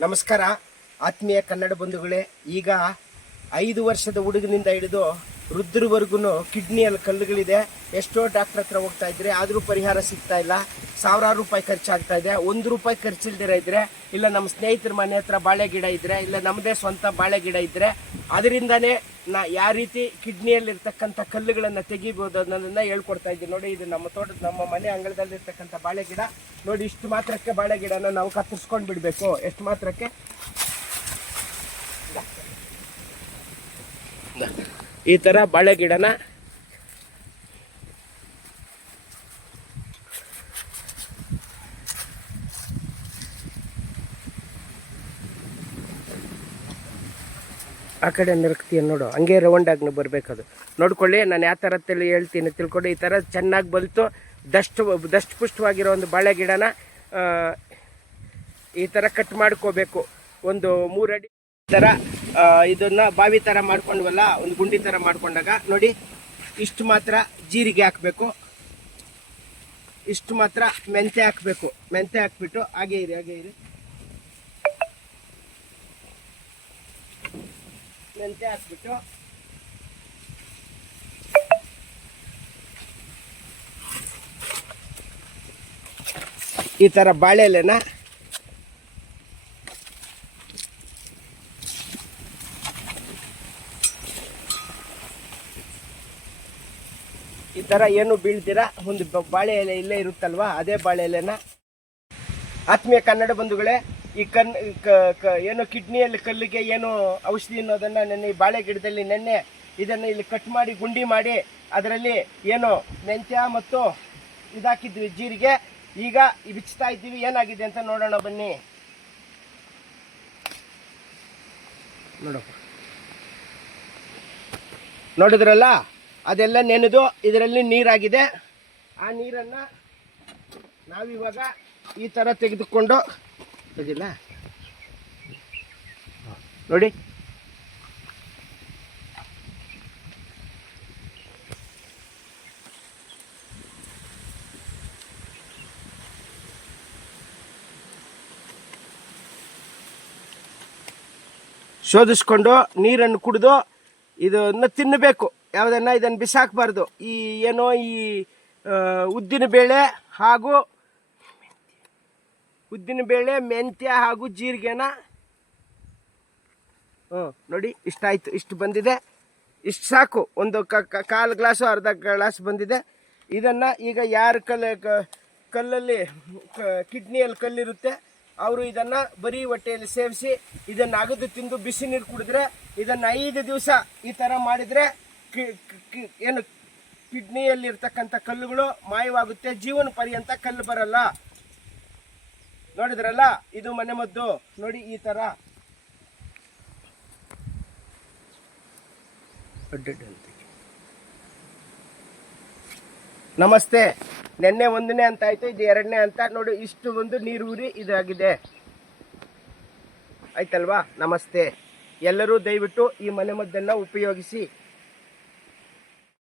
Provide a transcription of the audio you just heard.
ನಮಸ್ಕಾರ. ಆತ್ಮೀಯ ಕನ್ನಡ ಬಂಧುಗಳೇ ಈಗ ಐದು ವರ್ಷದ ಹುಡುಗನಿಂದ ಹಿಡಿದು ವೃದ್ಧರವರೆಗೂ ಕಿಡ್ನಿಯಲ್ಲಿ ಕಲ್ಲುಗಳಿದೆ. ಎಷ್ಟೋ ಡಾಕ್ಟರ್ ಹತ್ರ ಹೋಗ್ತಾ ಇದ್ರೆ ಆದರೂ ಪರಿಹಾರ ಸಿಗ್ತಾ ಇಲ್ಲ. ಸಾವಿರಾರು ರೂಪಾಯಿ ಖರ್ಚಾಗ್ತಾ ಇದೆ. ಒಂದು ರೂಪಾಯಿ ಖರ್ಚಿಲ್ದಿರ ಇದ್ರೆ, ಇಲ್ಲ ನಮ್ಮ ಸ್ನೇಹಿತರ ಮನೆ ಹತ್ರ ಬಾಳೆ ಗಿಡ ಇದ್ರೆ, ಇಲ್ಲ ನಮ್ಮದೇ ಸ್ವಂತ ಬಾಳೆ ಗಿಡ ಇದ್ರೆ, ಅದರಿಂದನೇ ನಾ ಯಾವ ರೀತಿ ಕಿಡ್ನಿಯಲ್ಲಿರ್ತಕ್ಕಂಥ ಕಲ್ಲುಗಳನ್ನು ತೆಗಿಬೋದು ಅನ್ನೋದನ್ನ ಹೇಳ್ಕೊಡ್ತಾ ಇದ್ದೀನಿ. ನೋಡಿ, ಇದು ನಮ್ಮ ತೋಟದ, ನಮ್ಮ ಮನೆ ಅಂಗಳದಲ್ಲಿರ್ತಕ್ಕಂಥ ಬಾಳೆ ಗಿಡ. ನೋಡಿ, ಇಷ್ಟು ಮಾತ್ರಕ್ಕೆ ಬಾಳೆ ಗಿಡನ ನಾವು ಕತ್ತರಿಸ್ಕೊಂಡು ಬಿಡಬೇಕು ಎಷ್ಟು ಮಾತ್ರಕ್ಕೆ? ಈ ಥರ ಬಾಳೆ ಗಿಡನ ಆ ಕಡೆ ನರಕ್ತೀಯ ನೋಡು, ಹಂಗೆ ರೌಂಡಾಗಿ ಬರಬೇಕದು. ನೋಡ್ಕೊಳ್ಳಿ, ನಾನು ಯಾವ ಥರ ತಿಳಿ ಹೇಳ್ತೀನಿ ತಿಳ್ಕೊಂಡು, ಈ ಥರ ಚೆನ್ನಾಗಿ ಬಲಿತು, ದಷ್ಟು ದಷ್ಟ ಪುಷ್ಟವಾಗಿರೋ ಒಂದು ಬಾಳೆ ಗಿಡನ ಈ ಥರ ಕಟ್ ಮಾಡ್ಕೋಬೇಕು. ಒಂದು ಮೂರಡಿ ಥರ ಇದನ್ನ ಬಾವಿ ಥರ ಮಾಡ್ಕೊಂಡ್ವಲ್ಲ, ಒಂದು ಗುಂಡಿ ಥರ ಮಾಡ್ಕೊಂಡಾಗ, ನೋಡಿ, ಇಷ್ಟು ಮಾತ್ರ ಜೀರಿಗೆ ಹಾಕಬೇಕು. ಇಷ್ಟು ಮಾತ್ರ ಮೆಂತೆ ಹಾಕಬೇಕು. ಮೆಂತೆ ಹಾಕ್ಬಿಟ್ಟು, ಹಾಗೆ ಇರಿ ಹಾಗೆ ಇರಿ. ಮೆಂತೆ ಹಾಕ್ಬಿಟ್ಟು, ಈ ಥರ ಬಾಳೆ ಈ ಥರ ಏನು ಬೀಳ್ತೀರಾ? ಒಂದು ಬಾಳೆ ಎಲೆ ಇಲ್ಲೇ ಇರುತ್ತಲ್ವಾ? ಅದೇ ಬಾಳೆ ಎಲೆನ. ಆತ್ಮೀಯ ಕನ್ನಡ ಬಂಧುಗಳೇ, ಈ ಕನ್ ಏನು ಕಿಡ್ನಿಯಲ್ಲಿ ಕಲ್ಲಿಗೆ ಏನು ಔಷಧಿ ಅನ್ನೋದನ್ನ ನೆನ್ನೆ ಈ ಬಾಳೆ ಗಿಡದಲ್ಲಿ ನೆನ್ನೆ ಇದನ್ನು ಇಲ್ಲಿ ಕಟ್ ಮಾಡಿ, ಗುಂಡಿ ಮಾಡಿ, ಅದರಲ್ಲಿ ಏನು ಮೆಂತ್ಯ ಮತ್ತು ಇದಾಕಿದ್ವಿ ಜೀರಿಗೆ. ಈಗ ಬಿಚ್ಚುತ್ತಾ ಇದ್ದೀವಿ. ಏನಾಗಿದೆ ಅಂತ ನೋಡೋಣ ಬನ್ನಿ. ನೋಡಪ್ಪ. ನೋಡಿದ್ರಲ್ಲ? ಅದೆಲ್ಲ ನೆನೆದು ಇದರಲ್ಲಿ ನೀರಾಗಿದೆ. ಆ ನೀರನ್ನು ನಾವಿವಾಗ ಈ ಥರ ತೆಗೆದುಕೊಂಡು ಇದಿಲ್ಲ ನೋಡಿ. ಶೋಧಿಸ್ಕೊಂಡು ನೀರನ್ನು ಕುಡಿದು ಇದನ್ನು ತಿನ್ನಬೇಕು. ಯಾವುದನ್ನ ಇದನ್ನು ಬಿಸಾಕಬಾರ್ದು. ಈ ಏನೋ ಈ ಉದ್ದಿನ ಬೇಳೆ ಹಾಗೂ ಉದ್ದಿನ ಬೇಳೆ, ಮೆಂತ್ಯ ಹಾಗೂ ಜೀರಿಗೆನ. ಹ್ಞೂ, ನೋಡಿ, ಇಷ್ಟಾಯ್ತು. ಇಷ್ಟು ಬಂದಿದೆ. ಇಷ್ಟು ಸಾಕು. ಒಂದು ಕಾಲು ಗ್ಲಾಸು, ಅರ್ಧ ಗ್ಲಾಸ್ ಬಂದಿದೆ. ಇದನ್ನು ಈಗ ಯಾರ ಕಲ್ಲ ಕಲ್ಲಲ್ಲಿ ಕಿಡ್ನಿಯಲ್ಲಿ ಕಲ್ಲಿರುತ್ತೆ, ಅವರು ಇದನ್ನು ಬರೀ ಹೊಟ್ಟೆಯಲ್ಲಿ ಸೇವಿಸಿ ಇದನ್ನು ಅಗದು ತಿಂದು ಬಿಸಿ ನೀರು ಕುಡಿದ್ರೆ, ಇದನ್ನು ಐದು ದಿವಸ ಈ ಥರ ಮಾಡಿದರೆ ಏನು ಕಿಡ್ನಿಯಲ್ಲಿರ್ತಕ್ಕಂಥ ಕಲ್ಲುಗಳು ಮಾಯವಾಗುತ್ತೆ, ಜೀವನ ಪರ್ಯಂತ ಕಲ್ಲು ಬರಲ್ಲ. ನೋಡಿದ್ರಲ್ಲ, ಇದು ಮನೆ ಮದ್ದು. ನೋಡಿ ಈ ತರ. ನಮಸ್ತೆ. ನಿನ್ನೆ ಒಂದನೇ ಅಂತ ಆಯ್ತು, ಇದು ಎರಡನೇ ಅಂತ. ನೋಡಿ, ಇಷ್ಟು ಒಂದು ನೀರು ಉರಿ ಇದಾಗಿದೆ. ಆಯ್ತಲ್ವಾ? ನಮಸ್ತೆ. ಎಲ್ಲರೂ ದಯವಿಟ್ಟು ಈ ಮನೆ ಮದ್ದನ್ನು ಉಪಯೋಗಿಸಿ.